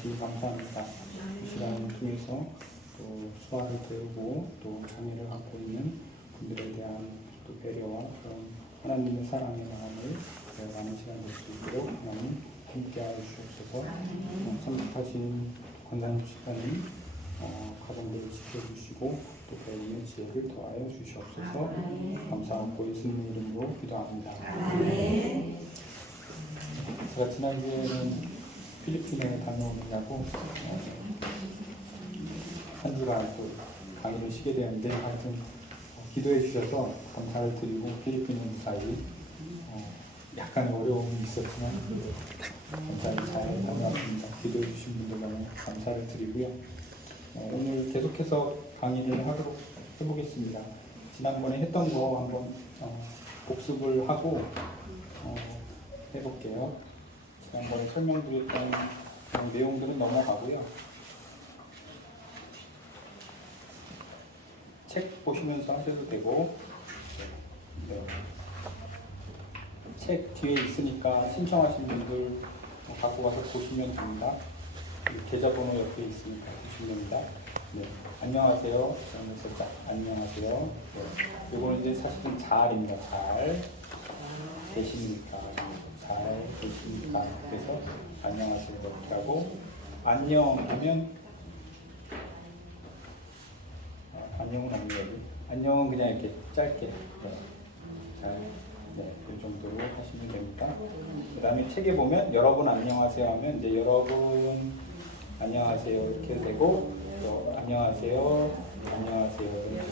주님 감사합니다. 이 시간 통해서 또 수화를 배우고 또 장애를 갖고 있는 분들에 대한 또 배려와 그런 하나님의 사랑의 마음을 배워가는 시간 될 수 있도록 하나님 함께하여 주옵소서. 참석하신 권사님 집사님 가정들을 지켜주시고 또 배우는 지혜를 더하여 주시옵소서. 감사하고 예수님 이름으로 기도합니다. 제가 지난주에는 필리핀에 다녀오느냐고 한 주간 또 강의를 쉬게 되었는데 하여튼 기도해 주셔서 감사를 드리고 필리핀 사이 약간의 어려움이 있었지만 감사히 잘 다녀왔습니다. 기도해 주신 분들 너무 감사를 드리고요. 오늘 계속해서 강의를 하도록 해보겠습니다. 지난번에 했던 거 한번 복습을 하고 해볼게요. 지난번에 설명드렸던 내용들은 넘어가고요. 책 보시면서 하셔도 되고 네. 책 뒤에 있으니까 신청하신 분들 갖고 가서 보시면 됩니다. 계좌번호 옆에 있으니까 보시면 됩니다. 네. 안녕하세요. 그러면서 안녕하세요. 네. 이거는 이제 사실은 잘입니다. 잘 계십니까? 잘 계십니까? 그래서 안녕하세요 이렇게 하고 안녕 하면 안녕은 없는 거지. 안녕은 그냥 이렇게 짧게 그 정도로 하시면 됩니다. 그 다음에 책에 보면 여러분 안녕하세요 하면 이제 여러분 안녕하세요 이렇게 되고 또 안녕하세요 이런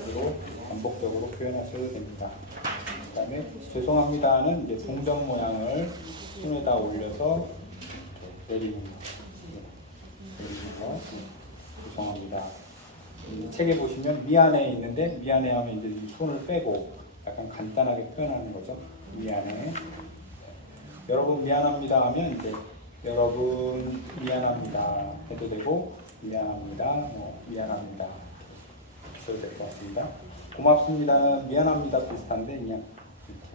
식으로 반복적으로 표현하셔도 됩니다. 그 다음에 죄송합니다는 이제 동전 모양을 손에다 올려서 내리는 거. 죄송합니다. 책에 보시면 미안해 있는데 미안해 하면 이제 손을 빼고 약간 간단하게 표현하는 거죠. 미안해. 여러분 미안합니다 하면 이제 여러분 미안합니다 해도 되고 미안합니다, 미안합니다 써도 될 것 같습니다. 고맙습니다는 미안합니다 비슷한데 그냥 이렇게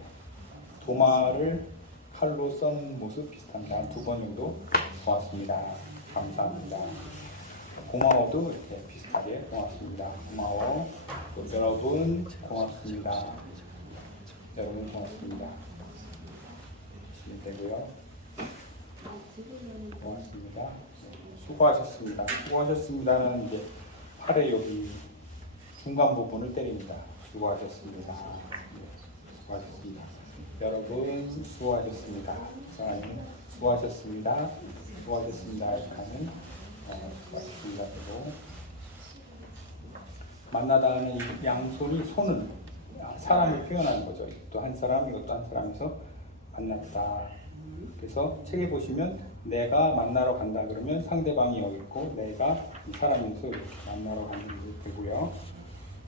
도마를 칼로 썬 모습 비슷합니다. 한 2번 정도 고맙습니다. 감사합니다. 고마워도 이렇게 비슷하게 고맙습니다. 고마워. 또 여러분 고맙습니다. 여러분 고맙습니다. 하시면 되고요. 고맙습니다. 수고하셨습니다. 수고하셨습니다는 이제 팔의 여기 중간 부분을 때립니다. 수고하셨습니다. 수고하셨습니다. 여러분 수고하셨습니다. 수고하셨습니다. 수고하셨습니다. 이렇게 하는 수고하셨습니다. 그리고 만나다 하는 양손이 손은 사람을 표현하는 거죠. 또 한 사람, 이것도 한 사람에서 만났다. 그래서 책에 보시면 내가 만나러 간다 그러면 상대방이 여기 있고 내가 이 사람에서 이렇게 만나러 가는 게 되고요.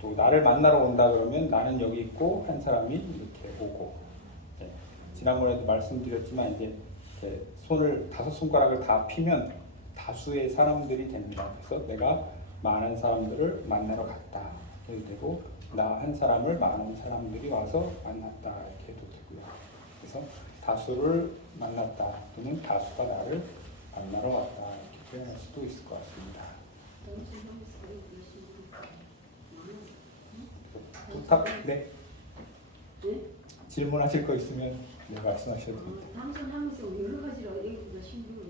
또 나를 만나러 온다 그러면 나는 여기 있고 한 사람이 이렇게 오고. 네. 지난번에도 말씀드렸지만 이제 이렇게 손을 5손가락을 다 피면 다수의 사람들이 됩니다. 그래서 내가 많은 사람들을 만나러 갔다 해도 되고 나 한 사람을 많은 사람들이 와서 만났다 이렇게 해도 되고요. 그래서 다수를 만났다 또는 다수가 나를 만나러 왔다 이렇게 표현할 수도 있을 것 같습니다. 부탁 네. 질문하실 거 있으면 네, 말씀하셔도 됩니다. 하면서 여러 가지로 얘기가 신기해요.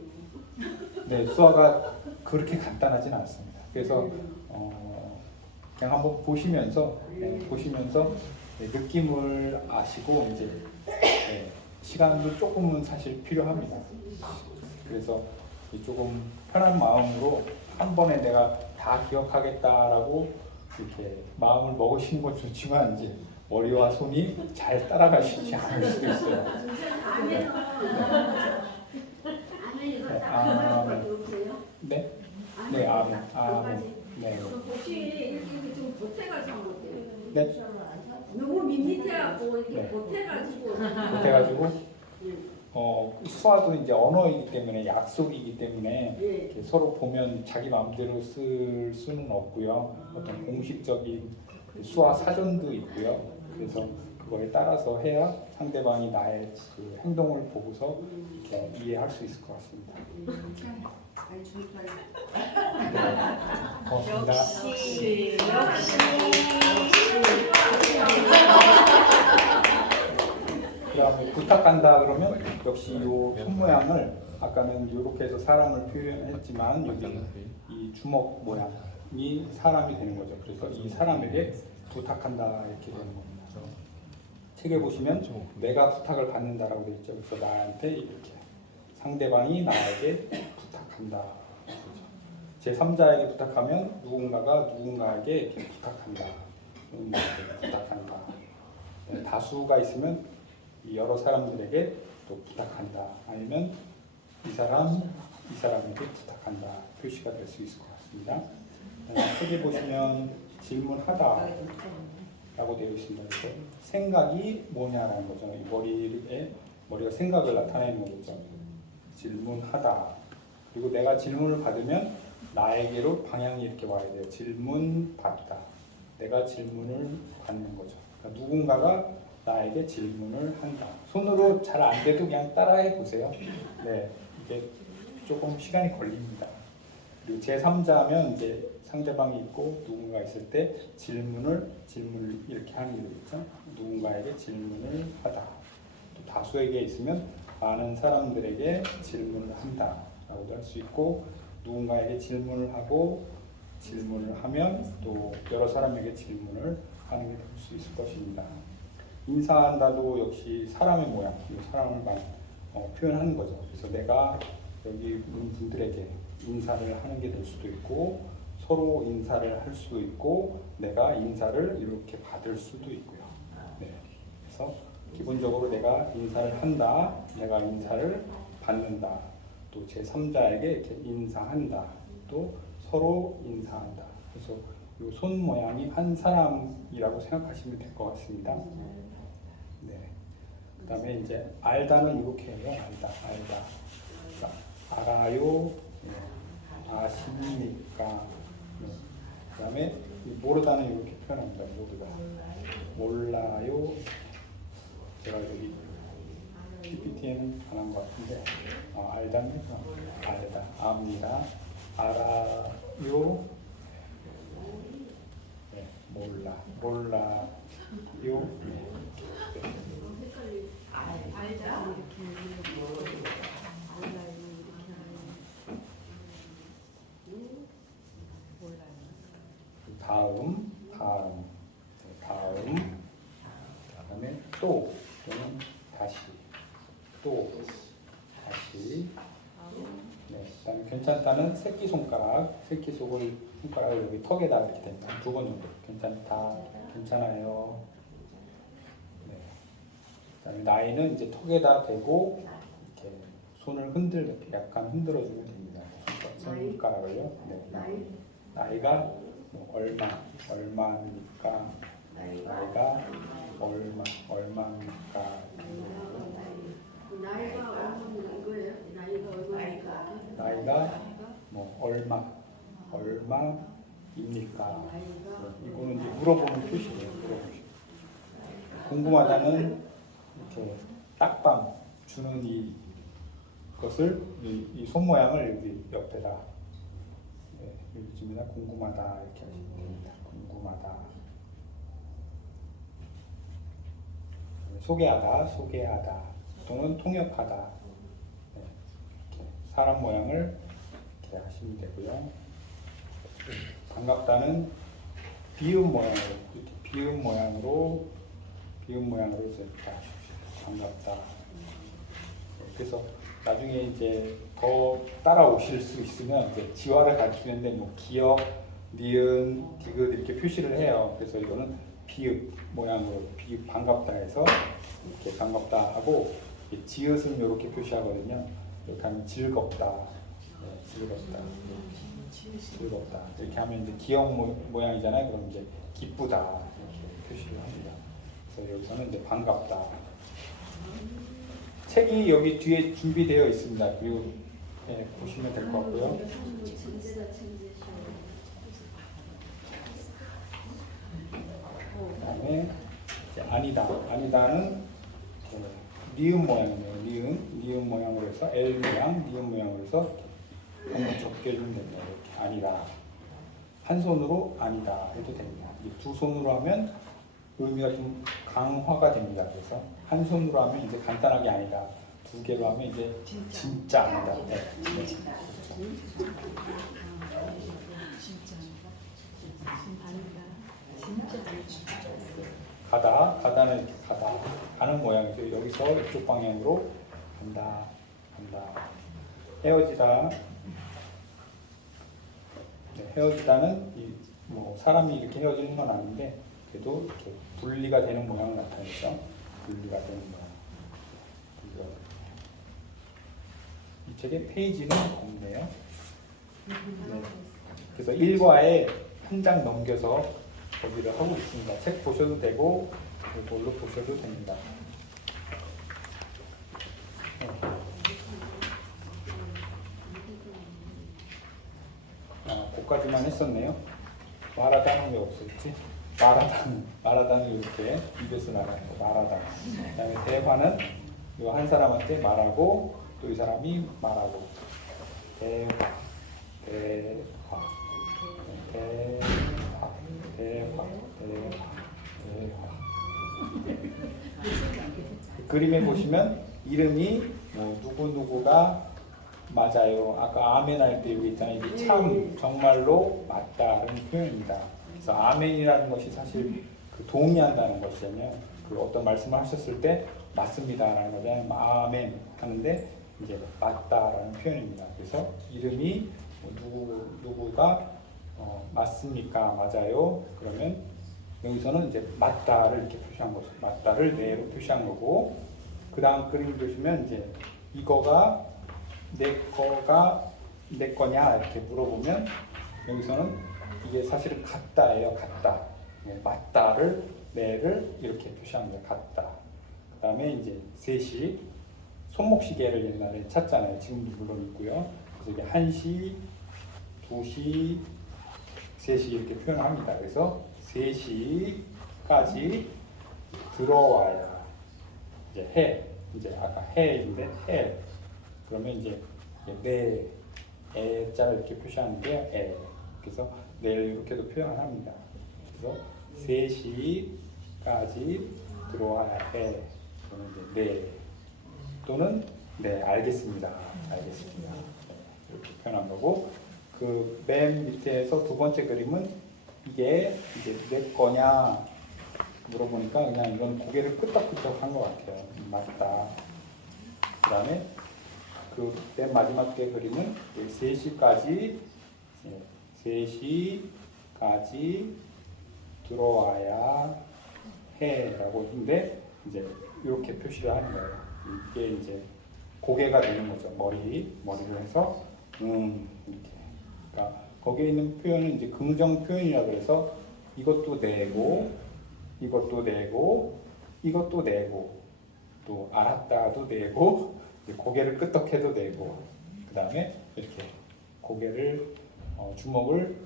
네, 수화가 그렇게 간단하진 않습니다. 그래서 그냥 한번 보시면서 느낌을 아시고 이제 시간도 조금은 사실 필요합니다. 그래서 조금 편한 마음으로 한 번에 내가 다 기억하겠다라고 이렇게 마음을 먹으시는 건 좋지만 이제 머리와 손이 잘 따라가시지 않을 수도 있어요. 네, 네, 아멘. 네. 혹시 이렇게 좀 보태가지고 한 거예요? 네. 너무 밋밋해갖고 이렇게 보태가지고 수화도 이제 언어이기 때문에 약속이기 때문에 이렇게 서로 보면 자기 마음대로 쓸 수는 없고요. 어떤 공식적인 수화 사전도 있고요. 그래서 그거에 따라서 해야 상대방이 나의 그 행동을 보고서 이렇게 이해할 수 있을 것 같습니다. 아니 준수할 고맙습니다. 역시 그다음에 부탁한다 그러면 역시 이 손 모양을 아까는 이렇게 해서 사람을 표현했지만 여기 이 주먹 모양이 사람이 되는 거죠. 그래서 이 사람에게 부탁한다 이렇게 되는 겁니다. 책에 보시면 내가 부탁을 받는다라고 되어 있죠. 그래서 나한테 이렇게 상대방이 나에게 부탁한다. 제3자에게 부탁하면 누군가가 누군가에게 이렇게 부탁한다. 부탁한다. 다수가 있으면 여러 사람들에게 또 부탁한다. 아니면 이 사람에게 부탁한다. 표시가 될 수 있을 것 같습니다. 책에 보시면 질문하다 라고 되어 있습니다. 그래서 생각이 뭐냐라는 거죠. 이 머리가 생각을 나타내는 거죠. 질문하다. 그리고 내가 질문을 받으면 나에게로 방향이 이렇게 와야 돼요. 질문 받다. 내가 질문을 받는 거죠. 그러니까 누군가가 나에게 질문을 한다. 손으로 잘 안 돼도 그냥 따라해 보세요. 네, 이게 조금 시간이 걸립니다. 그리고 제3자면 이제 상대방이 있고 누군가 있을 때 질문을 이렇게 하는 게 되겠죠. 누군가에게 질문을 하다. 또 다수에게 있으면 많은 사람들에게 질문을 한다라고도 할 수 있고 누군가에게 질문을 하고 질문을 하면 또 여러 사람에게 질문을 하는 게 될 수 있을 것입니다. 인사한다도 역시 사람의 모양, 사람을 표현하는 거죠. 그래서 내가 여기 있는 분들에게 인사를 하는 게 될 수도 있고 서로 인사를 할 수도 있고 내가 인사를 이렇게 받을 수도 있고요. 네. 그래서 기본적으로 내가 인사를 한다, 내가 인사를 받는다, 또 제3자에게 이렇게 인사한다, 또 서로 인사한다. 그래서 이 손 모양이 한 사람이라고 생각하시면 될 것 같습니다. 네. 그다음에 이제 알다는 이렇게 해요. 알다. 그러니까 알아요. 네. 아십니까. 네. 그다음에 모르다는 이렇게 표현합니다. 모르다. 몰라요. 제가 여기 PPT에는 안 한 것 같은데 알다는 알다, 압니다. 알아요. 네. 몰라요. 알자. 다음, 그다음에 또는 다시, 네, 그다음에 괜찮다는 새끼손가락을 여기 턱에다 이렇게 됩니다. 2번 정도. 괜찮다, 괜찮아요. 네. 그다음에 나이는 이제 턱에다 대고 이렇게 손을 약간 흔들어주면 됩니다. 손가락을요. 네. 나이가 얼마니까 나이가 얼마니까 나이가 얼마나 이거예요? 나이가 얼마니까? 나이가 얼마입니까? 이거는 이제 물어보는 표시예요. 궁금하다는 이렇게 딱밤 주는 이것을 이 손 모양을 여기 옆에다 여기쯤에다 궁금하다 이렇게 하시면 됩니다. 궁금하다. 소개하다 또는 통역하다. 네, 이렇게 사람 모양을 이렇게 하시면 되고요. 반갑다는 비읍 모양으로 해서 이렇게 하십시오. 반갑다. 네, 그래서 나중에 이제 더 따라오실 수 있으면 이제 지화를 가르치는데 기역, 니은, 디귿 이렇게 표시를 해요. 그래서 이거는 비읍 모양으로 반갑다 해서 이렇게 반갑다 하고 지읒은 이렇게 표시하거든요. 이렇게 하면 즐겁다, 네, 즐겁다 이렇게 하면 이제 기역 모양이잖아요. 그럼 이제 기쁘다 이렇게 표시를 합니다. 그래서 여기서는 이제 반갑다. 책이 여기 뒤에 준비되어 있습니다. 그리고 네, 보시면 될 것 같고요. 그다음에 이제 아니다는 니은 모양이에요. 니은 모양으로 해서 L 모양, 니은 모양으로 해서 한번 적게 해주면 됩니다. 이렇게 아니다. 한 손으로 아니다 해도 됩니다. 이두 손으로 하면 의미가 좀 강화가 됩니다. 그래서 한 손으로 하면 이제 간단하게 아니다. 두 개로 하면 이제 진짜 아니다. 네. 네. 가다는 이렇게 가는 모양이죠. 여기서 이쪽 방향으로 간다. 헤어지다. 네, 헤어지다는 뭐 사람이 이렇게 헤어지는 건 아닌데 그래도 이렇게 분리가 되는 모양을 나타내죠. 분리가 되는 모양. 이 책에 페이지는 없네요. 네. 그래서 1과에 한 장 넘겨서 거기를 하고 있습니다. 책 보셔도 되고 이걸로 보셔도 됩니다. 거기까지만 했었네요. 마라다는 왜 없었지? 마라다는 이렇게 입에서 나가는 거 마라다. 그다음에 대화는 이 한 사람한테 말하고 또 이 사람이 말하고 대화. 그림에 보시면 이름이 뭐 누구누구가 맞아요. 아까 아멘 할 때 여기 있잖아요. 이게 참 정말로 맞다라는 표현입니다. 그래서 아멘이라는 것이 사실 그 동의한다는 것이잖아요. 그 어떤 말씀을 하셨을 때 맞습니다라는 거잖아요. 아멘 하는데 이제 맞다라는 표현입니다. 그래서 이름이 뭐 누구가 맞습니까? 맞아요. 그러면 여기서는 이제 맞다를 이렇게 표시한 거죠. 맞다를 네로 표시한 거고 그 다음 그림 보시면 이제 이거가 내 거냐 이렇게 물어보면 여기서는 이게 사실은 같다예요. 같다. 네, 맞다를 네를 이렇게 표시한 거예요. 같다. 그 다음에 이제 셋이 손목시계를 옛날에 찾잖아요. 지금도 물론 있고요. 그래서 이게 1시, 2시, 3시 이렇게 표현합니다. 그래서 3시까지 들어와야 이제 이제 아까 해인데 해 그러면 이제 내 애자를 이렇게 표시하는데요. 애 그래서 내일 이렇게도 표현을 합니다. 그래서 3시까지 들어와야 해 그러면 이제 네 또는 네 알겠습니다. 알겠습니다. 이렇게 표현한 거고 그 맨 밑에서 두 번째 그림은 이게 이제 내 거냐 물어보니까 그냥 이건 고개를 끄덕끄덕 한 것 같아요. 맞다. 그 다음에 그 맨 마지막 게 그림은 3시까지 들어와야 해라고 했는데 이제 이렇게 표시를 하는 거예요. 이게 이제 고개가 되는 거죠. 머리를 해서 이렇게. 그러니까 거기에 있는 표현은 이제 긍정 표현이라 그래서 이것도 내고 이것도 내고 이것도 내고 또 알았다도 내고 고개를 끄덕해도 내고 그 다음에 이렇게 고개를 주먹을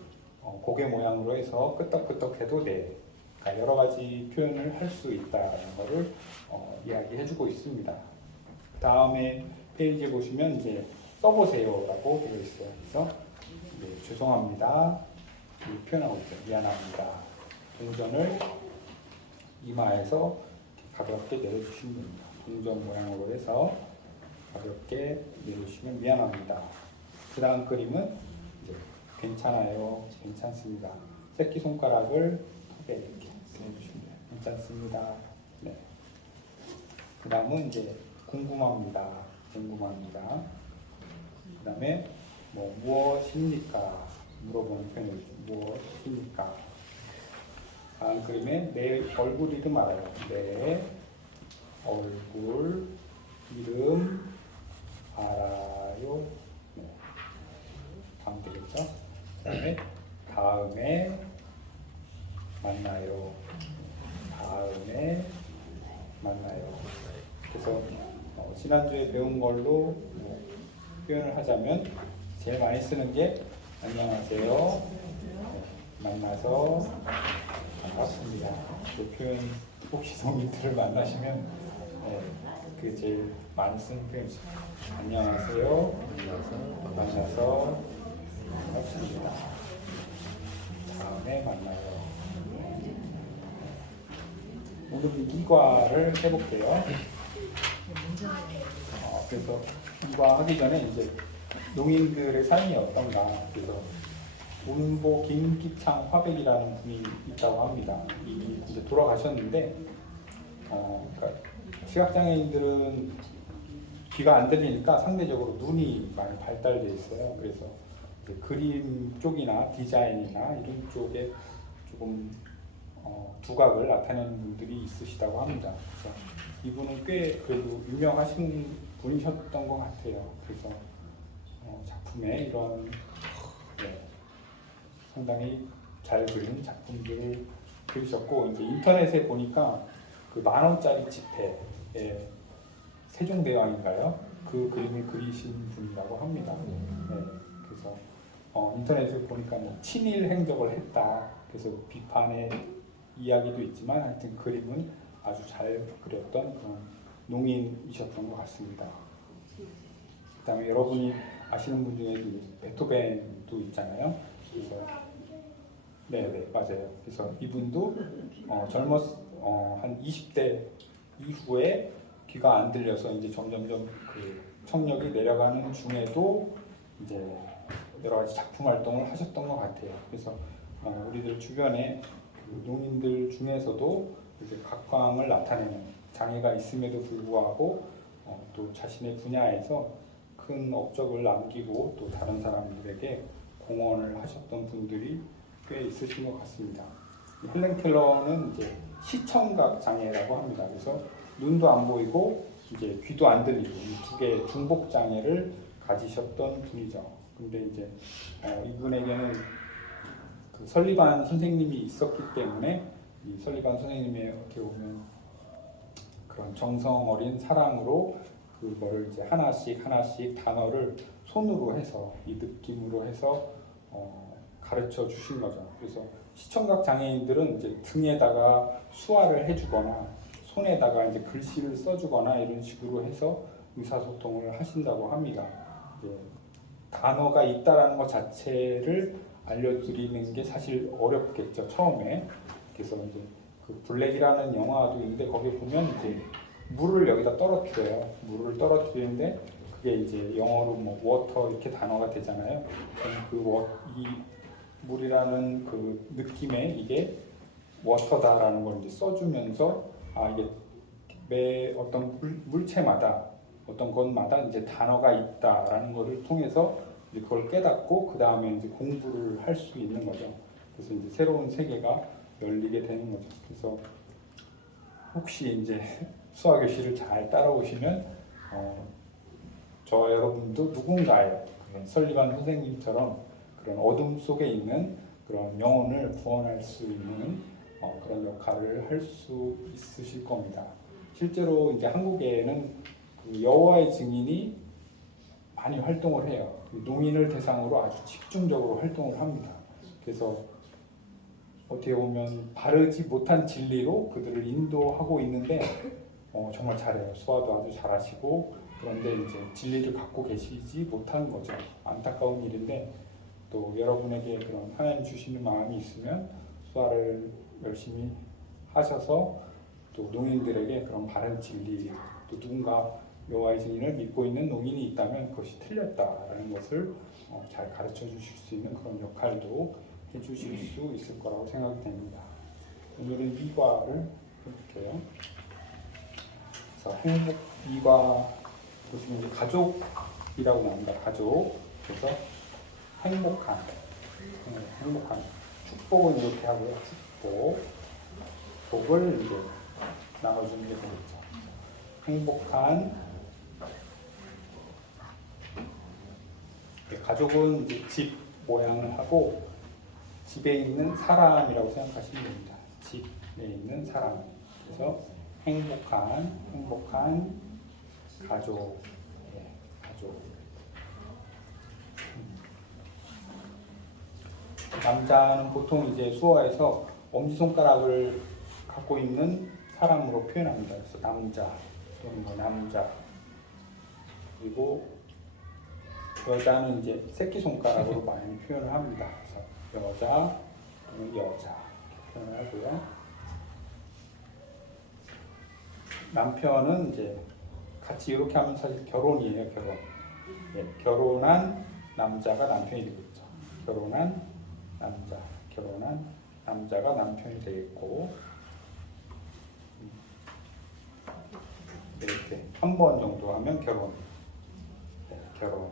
고개 모양으로 해서 끄덕끄덕해도 내 그러니까 여러 가지 표현을 할 수 있다는 것을 이야기해주고 있습니다. 그 다음에 페이지에 보시면 이제 써보세요라고 되어 있어요. 그래서 죄송합니다. 표현하고 있죠. 미안합니다. 동전을 이마에서 가볍게 내려주시면 됩니다. 동전 모양으로 해서 가볍게 내려주시면 미안합니다. 그 다음 그림은 이제 괜찮아요. 괜찮습니다. 새끼손가락을 턱에 이렇게 내주시면 돼요. 괜찮습니다. 네. 그 다음은 이제 궁금합니다. 궁금합니다. 그 다음에 뭐 무엇입니까? 물어보는 표현이죠. 무엇입니까? 다음 그림에 내 얼굴 이름 알아요. 내 얼굴 이름 알아요. 네. 다음 되겠죠? 다음에 만나요. 다음에 만나요. 그래서 지난주에 배운 걸로 표현을 하자면 제일 많이 쓰는 게 안녕하세요. 네, 만나서 반갑습니다. 그 표현 혹시 성인들을 만나시면 그게 제일 많이 쓰는 표현이죠. 안녕하세요. 만나서 반갑습니다. 다음에 만나요. 오늘 미과를 해볼게요. 그래서 미과 하기 전에 이제 농인들의 삶이 어떤가. 그래서 문보 김기창 화백이라는 분이 있다고 합니다. 이미 이제 돌아가셨는데, 그러니까 시각장애인들은 귀가 안 들리니까 상대적으로 눈이 많이 발달돼 있어요. 그래서 이제 그림 쪽이나 디자인이나 이런 쪽에 조금 두각을 나타내는 분들이 있으시다고 합니다. 그래서 이분은 꽤 그래도 유명하신 분이셨던 것 같아요. 그래서 작품에 이런 상당히 잘 그린 작품들을 그리셨고, 이제 인터넷에 보니까 그 10,000원짜리 지폐에 세종대왕인가요? 그 그림을 그리신 분이라고 합니다. 그래서 인터넷을 보니까 뭐 친일 행적을 했다. 그래서 비판의 이야기도 있지만 하여튼 그림은 아주 잘 그렸던 그런 농인이셨던 것 같습니다. 그다음에 여러분이 아시는 분 중에 베토벤도 있잖아요. 그래서 네 맞아요. 그래서 이분도 한 20대 이후에 귀가 안 들려서 이제 점점점 그 청력이 내려가는 중에도 이제 여러 가지 작품 활동을 하셨던 것 같아요. 그래서 우리들 주변에 그 농인들 중에서도 이제 각광을 나타내는 장애가 있음에도 불구하고 또 자신의 분야에서 큰 업적을 남기고 또 다른 사람들에게 공헌을 하셨던 분들이 꽤 있으신 것 같습니다. 헬렌 켈러는 이제 시청각 장애라고 합니다. 그래서 눈도 안 보이고 이제 귀도 안 들리고 이 두 개의 중복 장애를 가지셨던 분이죠. 근데 이제 이분에게는 그 설리반 선생님이 있었기 때문에 이 설리반 선생님의 어떻게 보면 그런 정성 어린 사랑으로 그거를 이제 하나씩 단어를 손으로 해서 이 느낌으로 해서 가르쳐 주신 거죠. 그래서 시청각 장애인들은 이제 등에다가 수화를 해주거나 손에다가 이제 글씨를 써주거나 이런 식으로 해서 의사소통을 하신다고 합니다. 단어가 있다라는 것 자체를 알려드리는 게 사실 어렵겠죠, 처음에. 그래서 이제 그 블랙이라는 영화도 있는데 거기 보면 이제 물을 여기다 떨어뜨려요. 물을 떨어뜨리는데 그게 이제 영어로 뭐 워터 이렇게 단어가 되잖아요. 이 물이라는 그 느낌에 이게 워터다라는 걸 이제 써주면서 이게 매 어떤 물체마다 어떤 것마다 이제 단어가 있다라는 것을 통해서 이제 그걸 깨닫고 그 다음에 이제 공부를 할 수 있는 거죠. 그래서 이제 새로운 세계가 열리게 되는 거죠. 그래서 혹시 이제 수학 교실을 잘 따라오시면 저 여러분도 누군가의 설리반 선생님처럼 그런 어둠 속에 있는 그런 영혼을 구원할 수 있는 그런 역할을 할 수 있으실 겁니다. 실제로 이제 한국에는 그 여호와의 증인이 많이 활동을 해요. 농인을 대상으로 아주 집중적으로 활동을 합니다. 그래서 어떻게 보면 바르지 못한 진리로 그들을 인도하고 있는데 정말 잘해요. 수화도 아주 잘하시고, 그런데 이제 진리를 갖고 계시지 못하는 거죠. 안타까운 일인데 또 여러분에게 그런 하나님 주시는 마음이 있으면 수화를 열심히 하셔서 또 농인들에게 그런 바른 진리, 또 누군가 여호와의 증인을 믿고 있는 농인이 있다면 그것이 틀렸다라는 것을 잘 가르쳐 주실 수 있는 그런 역할도 해주실 수 있을 거라고 생각이 됩니다. 오늘은 미과를 해볼게요. 그래서 행복 미과 보시면 가족이라고 나옵니다. 가족. 그래서 행복한 축복은 이렇게 하고요. 복을 이제 나눠주는 게 되겠죠. 행복한 가족은 이제 집 모양을 하고 집에 있는 사람이라고 생각하시면 됩니다. 집에 있는 사람. 그래서 행복한 가족. 가족. 남자는 보통 이제 수어에서 엄지손가락을 갖고 있는 사람으로 표현합니다. 그래서 남자. 또는 뭐 남자. 그리고 여자는 이제 새끼손가락으로 많이 표현을 합니다. 그래서 여자, 또는 여자 이렇게 표현을 하고요. 남편은 이제 같이 이렇게 하면 사실 결혼이에요, 결혼. 네, 결혼한 남자가 남편이 되겠죠. 결혼한 남자, 결혼한 남자가 남편이 되겠고, 이렇게 한 번 정도 하면 결혼, 네, 결혼.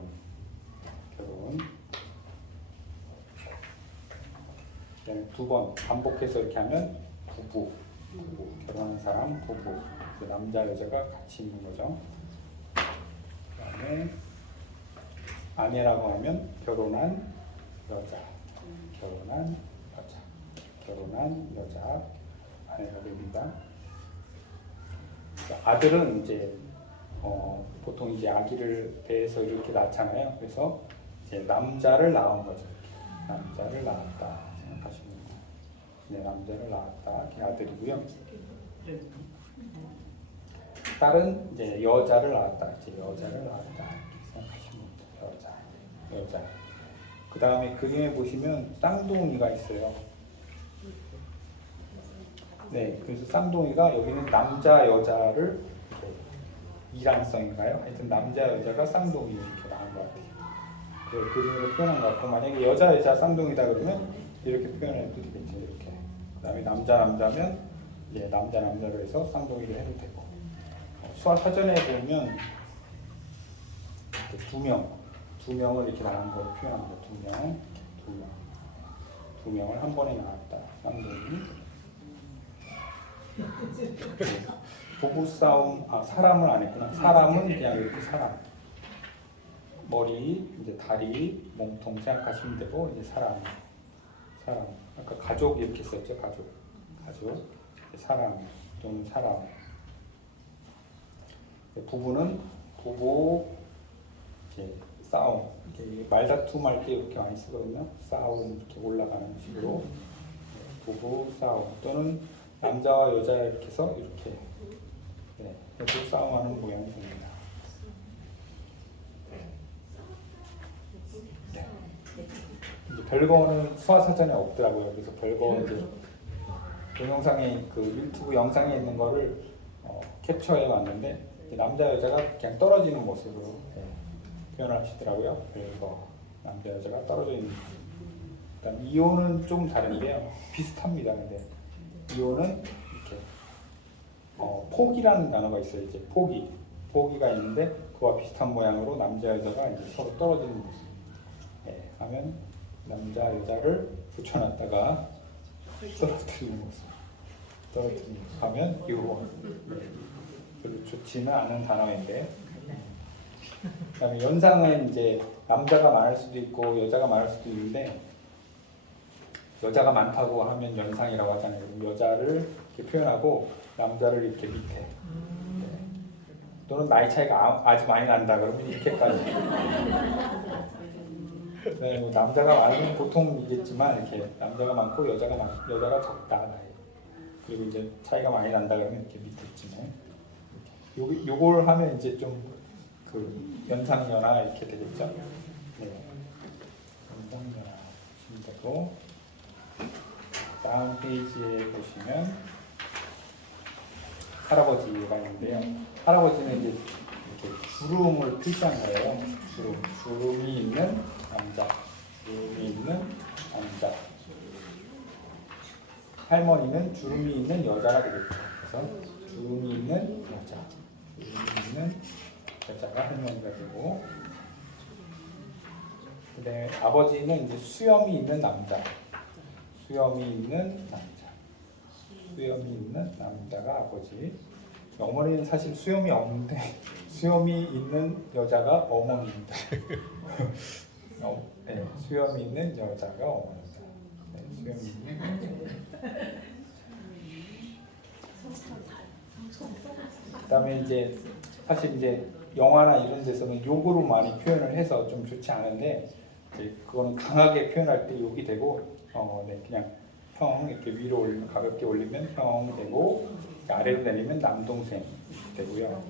그다음에 두 번 반복해서 이렇게 하면 부부, 결혼한 사람, 부부. 남자 여자가 같이 있는 거죠. 그다음에 아내라고 하면 결혼한 여자, 결혼한 여자, 아내가 됩니다. 아들은 이제 보통 이제 아기를 배에서 이렇게 낳잖아요. 그래서 이제 남자를 낳은 거죠. 남자를 낳았다 생각하시면 돼요. 네, 남자를 낳았다. 이게 아들이고요. 딸은 이제 여자를 낳았다. 이제 여자를 낳았다. 이렇게 생각하시면 돼요. 여자. 그 다음에 그림에 보시면 쌍둥이가 있어요. 네, 그래서 쌍둥이가 여기는 남자 여자를 이란성인가요? 하여튼 남자 여자가 쌍둥이 이렇게 나온 것 같아요. 그 그림으로 표현한 것 같고, 만약에 여자 쌍둥이다 그러면 이렇게 표현해도 되겠죠. 이렇게. 그다음에 남자면 이제 남자로 해서 쌍둥이를 해도 되고. 수화 사전에 보면 두 명을 이렇게 낳은 걸 표현합니다. 두 명을 한 번에 낳았다. 쌍둥이. 부부 싸움, 사람은 안 했구나. 사람은 그냥 이렇게 사람. 머리, 이제 다리, 몸통 생각하시면 되고, 이제 사람. 아까 가족 이렇게 썼죠. 가족. 사람 또는 사람. 부부는 부부, 이렇게 싸움. 이렇게 말다툼 할 때 이렇게 많이 쓰거든요. 싸움 이렇게 올라가는 식으로 부부 싸움 또는 남자와 여자 이렇게 해서 이렇게 해서 싸움하는 모양이 됩니다. 이제 별거는 수화사전에 없더라고요. 그래서 별거 이제 동영상에 그 유튜브 영상에 있는 거를 캡처해 왔는데 남자 여자가 그냥 떨어지는 모습으로 표현을 하시더라고요. 별거 남자 여자가 떨어져 있는 모습. 그다음 이혼은 좀 다른데요. 비슷합니다. 근데 이혼은 이렇게 포기라는 단어가 있어요. 이제 포기가 있는데 그와 비슷한 모양으로 남자 여자가 이제 서로 떨어지는 모습. 하면 남자 여자를 붙여놨다가 떨어뜨리는 모습. 하면 이혼. 별로 좋지는 않은 단어인데. 그다음에 연상은 이제 남자가 많을 수도 있고 여자가 많을 수도 있는데. 여자가 많다고 하면 연상이라고 하잖아요. 그럼 여자를 이렇게 표현하고 남자를 이렇게 밑에. 또는 나이 차이가 아주 많이 난다 그러면 이렇게까지. 네, 뭐 남자가 많으면 보통이겠지만 이렇게 남자가 많고 여자가 적다 나이. 그리고 이제 차이가 많이 난다 그러면 이렇게 밑에쯤에. 요걸 하면 이제 좀 그 연상연하 이렇게 되겠죠. 네, 연상연하 보시면 되고. 다음 페이지에 보시면 할아버지가 있는데요. 할아버지는 이제 이렇게 주름을 표시한 거예요. 주름이 있는 남자. 할머니는 주름이 있는 여자가 되겠죠. 그래서 주름이 있는 여자가 할머니가 되고, 그다음에 아버지는 이제 수염이 있는 남자. 수염이 있는 남자가 아버지. 어머니는 사실 수염이 없는데 수염이 있는 여자가 어머니입니다. 네, 수염이 있는 여자가 어머니입니다. 네, 수염이 있는. 그다음에 이제 사실 이제 영화나 이런 데서는 욕으로 많이 표현을 해서 좀 좋지 않은데, 이제 그거는 강하게 표현할 때 욕이 되고, 그냥 형 이렇게 위로 올리면 가볍게 올리면 형 되고, 아래로 내리면 남동생 되고요.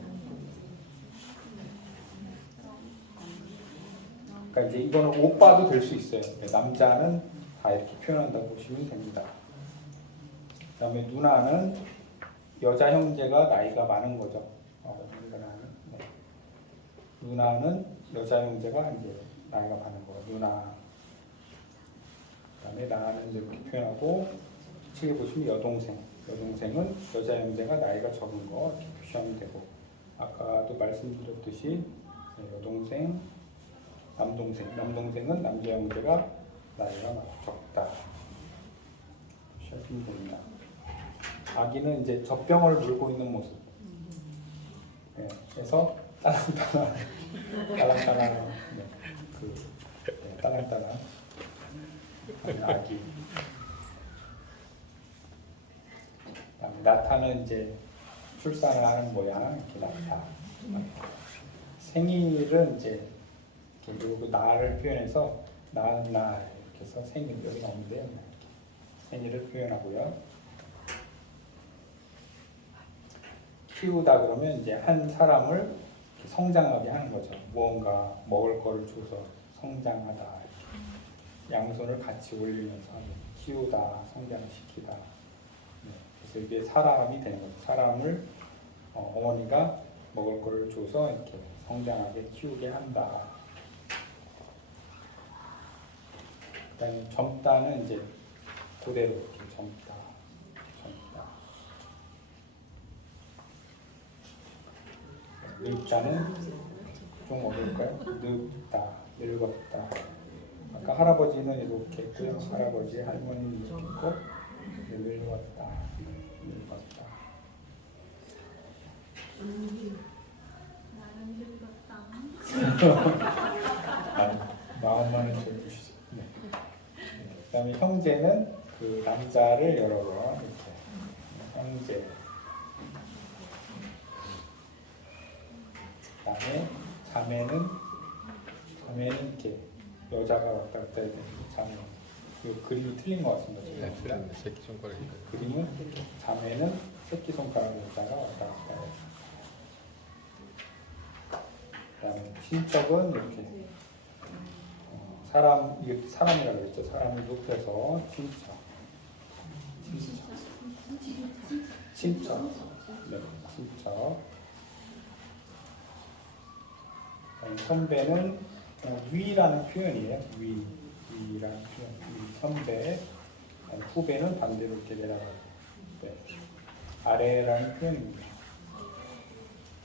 그러니까 이제 이거는 오빠도 될 수 있어요. 남자는 다 이렇게 표현한다고 보시면 됩니다. 그다음에 누나는 여자 형제가 나이가 많은 거죠. 네. 누나는 여자 형제가 이제 나이가 많은 거. 누나. 그다음에 나는 이렇게 표현하고 책에 보시면 여동생. 여동생은 여자 형제가 나이가 적은 거 이렇게 표시하면 되고 아까도 말씀드렸듯이 여동생, 남동생. 남동생은 남자 형제가 나이가 적다. 표시하시면 됩니다. 아기는 이제 젖병을 물고 있는 모습. 네, 그래서 딸랑딸랑, 딸랑딸랑, 네, 딸랑딸랑 하는 아기. 그다음에 나타는 이제 출산을 하는 모양 이렇게 나타. 생일은 이제 이렇게 나를 표현해서 낳은 날 이렇게 해서 생일 여기 나오는데요. 생일을 표현하고요. 키우다 그러면 이제 한 사람을 성장하게 하는 거죠. 무언가 먹을 거를 줘서 성장하다. 이렇게. 양손을 같이 올리면서 키우다, 성장시키다. 네. 그래서 이게 사람이 되는 거죠. 사람을 어머니가 먹을 거를 줘서 이렇게 성장하게 키우게 한다. 그다음에 젊다는 이제 그대로 이렇게 젊다. 늙다는 좀 어려울까요? 늙다, 늙었다. 아까 할아버지는 이렇게 했고요. 할아버지, 할머니는 이렇게 했고 늙었다, 늙었다. 마음만은 젊으시죠. 네. 그다음에 형제는 그 남자를 여러 번 이렇게 형제. 그다음에 자매는 이렇게 여자가 왔다 갔다 해야 되는 자매. 이 그림이 틀린 것 같습니다. 네, 틀렸네. 새끼 손가락이. 그림은 이렇게 자매는 새끼 손가락 여자가 왔다 갔다 해요. 그다음에 친척은 이렇게 사람이라고 그랬죠. 사람을 높여서 친척. 네, 친척. 선배는 위라는 표현이에요. 위라는 표현. 위, 선배. 후배는 반대로 이렇게 내려가고. 네. 아래라는 표현입니다.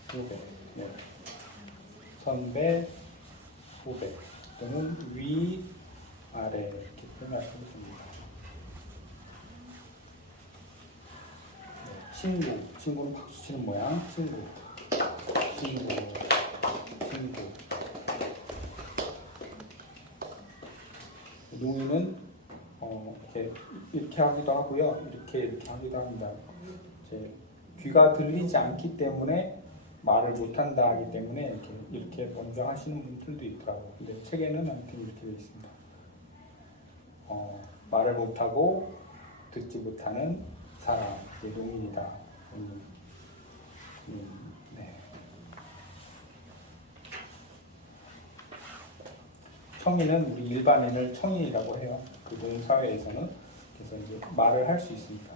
후배. 네. 선배, 후배. 또는 위, 아래 이렇게 표현하시면 됩니다. 네. 친구는 박수 치는 모양. 친구. 농이는 이렇게 하기도 하고요. 이렇게 하기도 합니다. 이제 귀가 들리지 않기 때문에 말을 못한다 하기 때문에 이렇게 먼저 하시는 분들도 있더라고요. 근데 책에는 아무튼 이렇게 되어 있습니다. 말을 못하고 듣지 못하는 사람, 농인이다. 네. 청인은 우리 일반인을 청인이라고 해요. 그 농사회에서는. 그래서 이제 말을 할 수 있으니까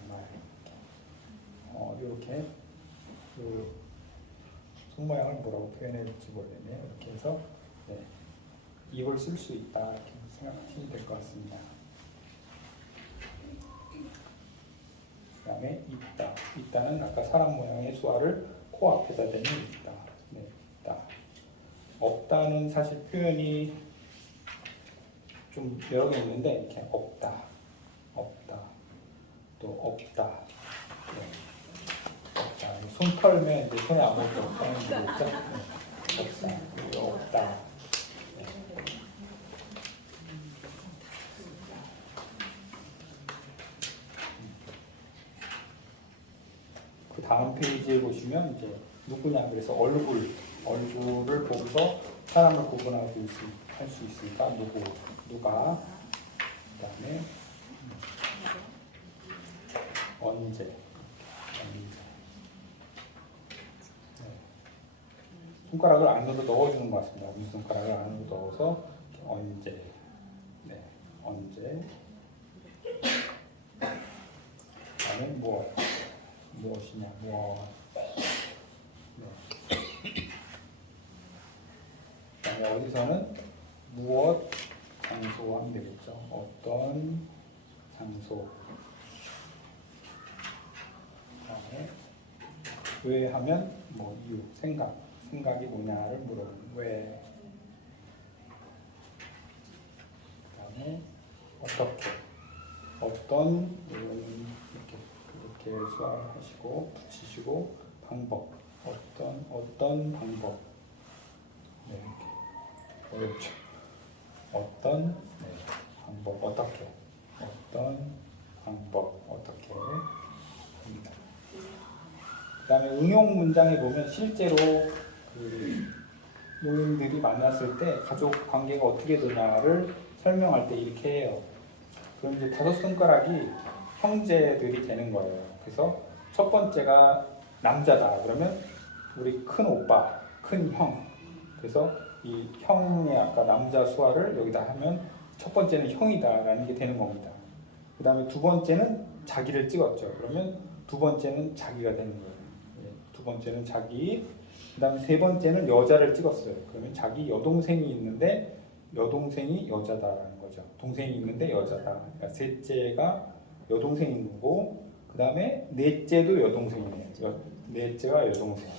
이렇게 그 손모양을 뭐라고 표현해야 될지 모르겠네요. 이렇게 해서 네, 이걸 쓸 수 있다 이렇게 생각하시면 될 것 같습니다. 그 다음에 있다는 아까 사람 모양의 수화를 코앞에다 대면 있다. 네, 있다. 없다는 사실 표현이 좀 여러 개 있는데 이렇게 없다, 또 없다. 네. 없다. 손 털면 이제 손에 아무것도 없다는 게 없다. 네. 없다. 네. 그 다음 페이지에 보시면 이제 누구냐 그래서 얼굴을 보고서 사람을 구분할 수 있으니까 누가 그다음에 언제. 네. 손가락을 안으로 넣어주는 것 같습니다. 엄지손가락을 안으로 넣어서 언제. 네, 언제. 그다음에 무엇. 무엇이냐, 무엇. 네. 그다음에 어디서는 무엇 장소 하면 되겠죠. 어떤 장소. 그다음에 왜 하면 뭐 이유, 생각이 뭐냐를 물어보는 왜. 그다음에 어떻게, 어떤 이렇게 수화하시고 붙이시고 방법, 어떤 방법. 네, 이렇게 어렵죠. 어떤 방법, 어떻게, 어떤 방법, 어떻게 합니다. 그다음에 응용 문장에 보면 실제로 그 노인들이 만났을 때 가족 관계가 어떻게 되냐를 설명할 때 이렇게 해요. 그럼 이제 5손가락이 형제들이 되는 거예요. 그래서 첫 번째가 남자다. 그러면 우리 큰 오빠, 큰 형. 그래서 이 형의 아까 남자 수화를 여기다 하면 첫 번째는 형이다라는 게 되는 겁니다. 그 다음에 두 번째는 자기를 찍었죠. 그러면 두 번째는 자기가 되는 거예요. 두 번째는 자기. 그 다음에 세 번째는 여자를 찍었어요. 그러면 자기 여동생이 있는데 여동생이 여자다라는 거죠. 동생이 있는데 여자다. 그러니까 셋째가 여동생인 거고, 그 다음에 넷째도 여동생이네요. 넷째가 여동생.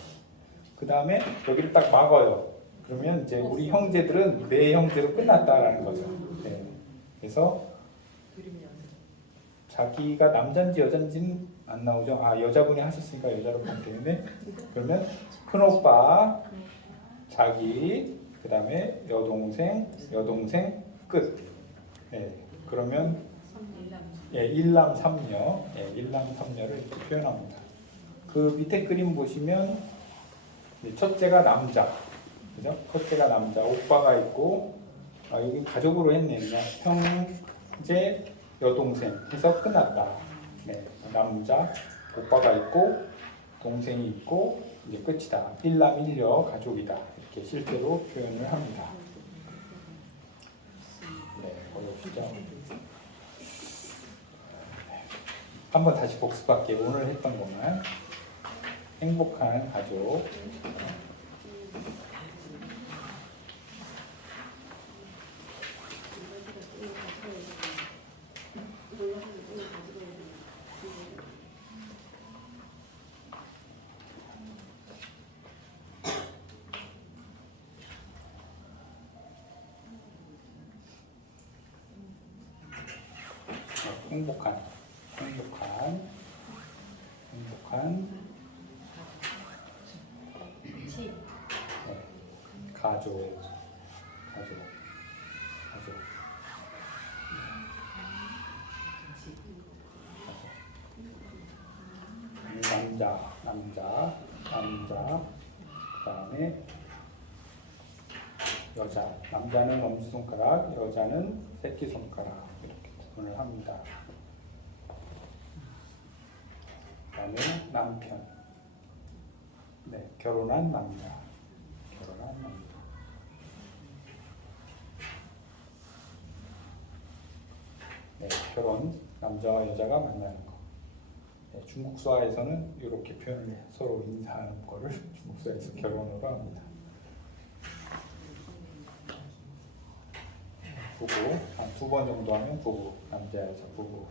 그 다음에 여기를 딱 막아요. 그러면 이제 우리 형제들은 네 형제로 끝났다라는 거죠. 네. 그래서 자기가 남자인지 여자인지는 안 나오죠. 아, 여자분이 하셨으니까 여자로 보면 되는데, 그러면 큰오빠, 자기, 그 다음에 여동생 끝. 네. 그러면 일남 삼녀, 일남 삼녀를 이렇게 표현합니다. 그 밑에 그림 보시면 첫째가 남자, 그죠? 첫째가 남자, 오빠가 있고, 여기 가족으로 했네. 그냥 형제, 여동생 해서 끝났다. 네, 남자, 오빠가 있고, 동생이 있고, 이제 끝이다. 일남 일녀 가족이다. 이렇게 실제로 표현을 합니다. 네, 어렵시죠? 한번 다시 복습할게요. 오늘 했던 것만. 행복한 가족. 행복한 가족. 남자. 그다음에 여자. 남자는 엄지손가락, 여자는 새끼손가락 이렇게 구분을 합니다. 그다음에 남편. 네, 결혼한 남자. 네, 결혼, 남자와 여자가 만나는 거. 네, 중국 수화에서는 이렇게 표현을 해요. 서로 인사하는 거를 중국 수화에서 결혼으로 합니다. 부부, 한 2번 정도 하면 부부, 남자, 여자 부부.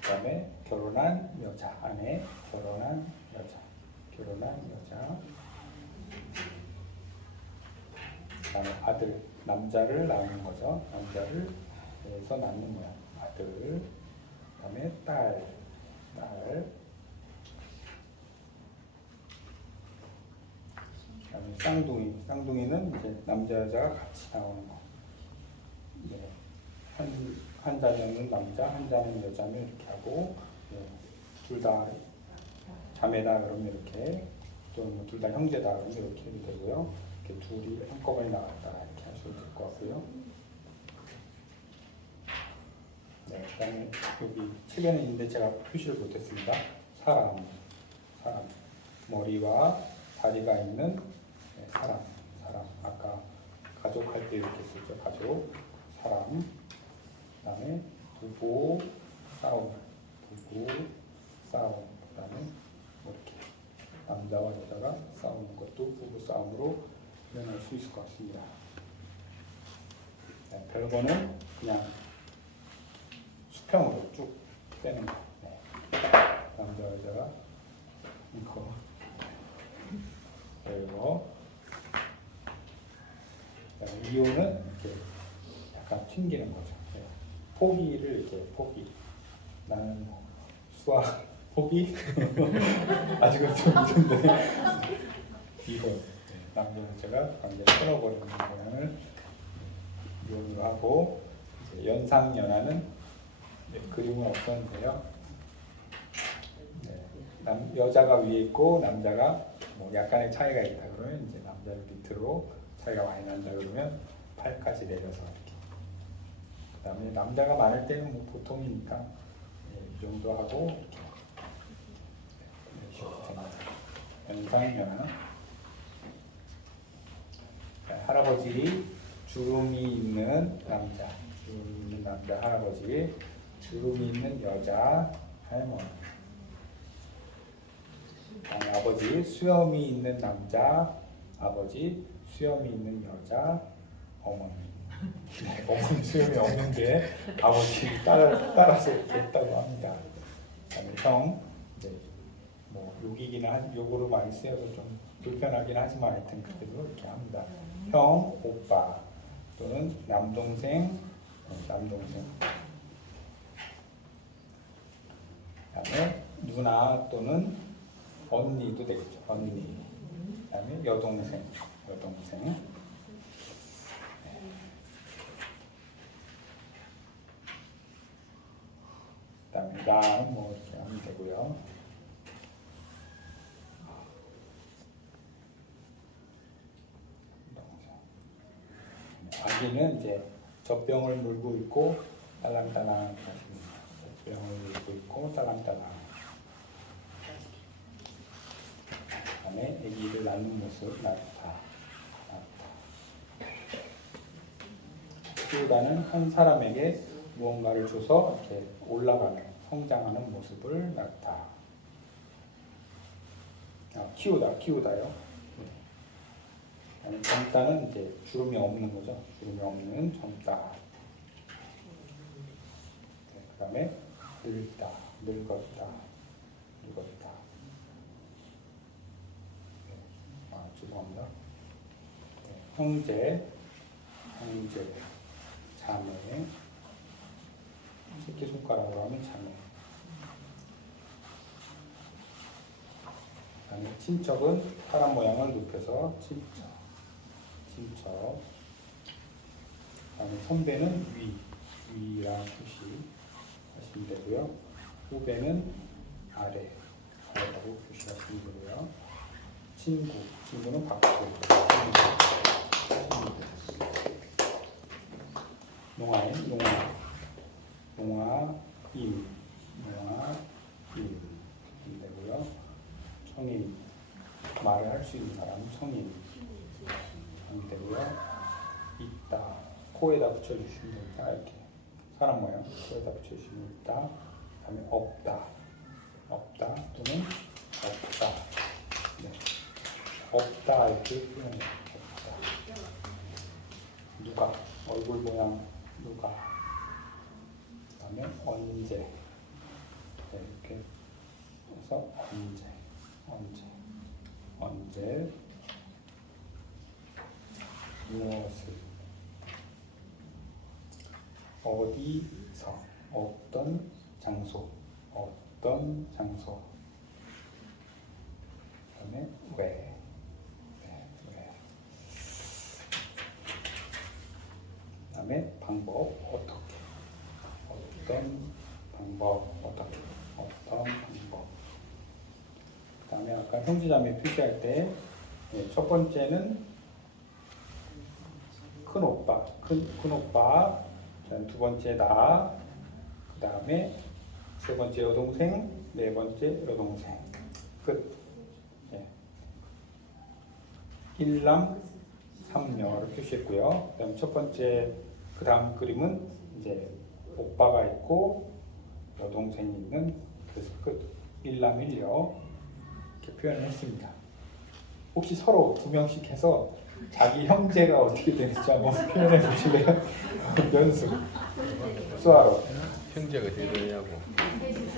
그 다음에 결혼한 여자, 아내, 결혼한 여자. 그 다음에 아들, 남자를 낳는 거죠. 남자를 해서 낳는 모양. 아들. 그 다음에 딸. 그 다음에 쌍둥이는 이제 남자, 여자가 같이 나오는 거. 네. 한 자녀는 남자, 한 자녀는 여자면 이렇게 하고, 둘 다 자매다 그러면 이렇게, 또 둘 다 형제다 그러면 이렇게 해도 되고요. 이렇게 둘이 한꺼번에 나왔다 이렇게 하셔도 될 것 같고요. 네, 그다음에 여기 책에는 있는데 제가 표시를 못했습니다. 사람, 머리와 다리가 있는 사람, 아까 가족 할 때 이렇게 쓰죠. 가족, 사람. 그다음에 부부 싸움, 그다음에 뭐 이렇게 남자와 여자가 싸우는 것도 부부 싸움으로 표현할 수 있을 것 같습니다. 네, 별거는 그냥 수평으로 쭉 빼는 거. 네. 남자 여자가 이거 그리고 이유는 이렇게 약간 튕기는 거죠. 네. 포기를 이렇게 포기. 나는 뭐 수학 포기 아직은 좀 힘든데 이거 네. 남자 여자가 관계를 끊어버리는 모양을 이용을 하고 연상연하는 네, 그림은 없었는데요. 네. 여자가 위에 있고 남자가 뭐 약간의 차이가 있다 그러면 이제 남자를 밑으로 차이가 많이 난다 그러면 팔까지 내려서 이렇게. 그다음에 남자가 많을 때는 뭐 보통이니까 네, 이 정도 하고 이렇게. 연상연하. 할아버지 주름이 있는 남자, 할아버지, 주름이 있는 여자 할머니. 아버지 수염이 있는 남자, 아버지 수염이 있는 여자 어머니. 네, 어머니 수염이 없는데 아버지 따라서 이렇게 했다고 합니다. 그다음에 형, 네, 뭐 요거를 많이 쓰여서 좀 불편하긴 하지만 하여튼 그래도 이렇게 합니다. 형, 오빠 또는 남동생. 그다음에 누나 또는 언니도 되겠죠. 언니. 그다음에 여동생. 그다음에 나 뭐 이렇게 하면 되고요. 아기는 이제 젖병을 물고 있고 딸랑딸랑 하십니다. 젖병을 물고 있고 딸랑딸랑. 그다음에 아기를 낳는 모습 낳다. 키우다는 한 사람에게 무언가를 줘서 이렇게 올라가는, 성장하는 모습을 낳다. 키우다요. 젊다는 이제 주름이 없는 거죠. 주름이 없는 젊다. 그 다음에 늙었다. 죄송합니다. 형제, 자매, 새끼손가락으로 하면 자매. 그다음에 친척은 사람 모양을 눕혀서 친척. 그다음에 선배는 위랑 표시하시면 되고요. 후배는 아래라고 표시하시면 되고요. 친구는 박수. 농아인 농아임 되고요. 성인, 말을 할 수 있는 사람은 성인 되고요. 있다, 코에다 붙여주시면 됩니다. 이렇게 사람 모양 코에다 붙여주시면 있다. 그다음에 없다 또는 없다. 네. 없다 이렇게 표현해요. 없다. 누가, 얼굴 모양 누가. 그다음에 언제. 네, 이렇게 해서 언제 무엇을, 어디서, 어떤 장소. 그다음에 왜. 그다음에 방법, 어떤 방법. 그다음에 아까 형제자매 표시할 때 첫 번째는 큰 오빠, 두 번째 나, 그다음에 세 번째 여동생, 네 번째 여동생. 끝. 예. 일남 삼녀를 표시했고요. 그다음 첫 번째 그 다음 그림은 이제 오빠가 있고 여동생이 있는 그래서 끝 일남 일녀 이렇게 표현을 했습니다. 혹시 서로 두 명씩 해서 자기 형제가 어떻게 되는지 한번 표현해 보실래요? 연습 수화로 형제가 어떻게 되냐고.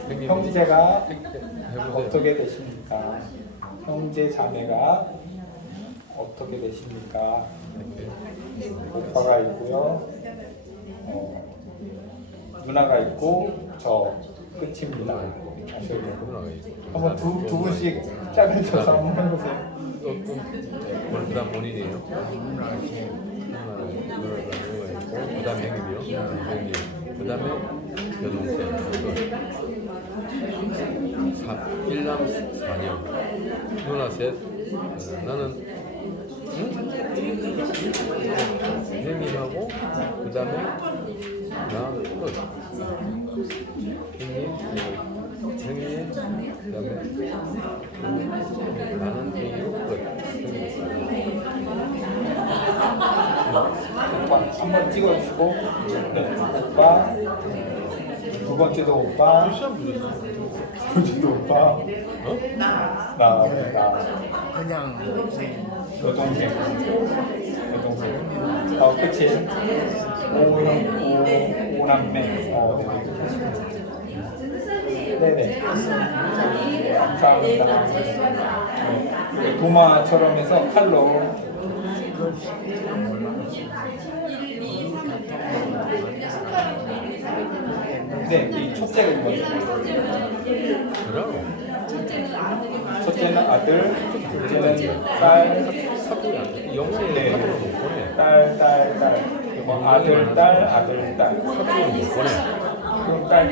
형제가 해보세요. 어떻게 되십니까? 형제 자매가 어떻게 되십니까? 오빠가 있고요. 누나가 있고 저 끝입니다. 아시겠죠? 누나가 있고. 한번 두 분씩 짝을 져서 한번 해보세요. 그다음 본인이에요. 누나가 있고 그다음 형님이요. 형님. 그다음에 여동생. 일남 사녀. 누나 셋. 나는 형님하고 그다음에 나 끝. 형님 그다음에 나는 형이고 끝. 오빠 한번 찍어주시고 네. 오빠 두 번째도 오빠 두 번째도 오빠 나 그냥 여동생 끝이 오남매 네네 감사합니다. 네. 도마처럼 해서 칼로 네, 이 첫째가 이거죠. 그럼 첫째는 아들, 둘째는 딸, 사고야. 영어에 네. 사고를 못 보내. 딸. 그리고 아들, 딸. 사고를 못 보내. 그럼 딸.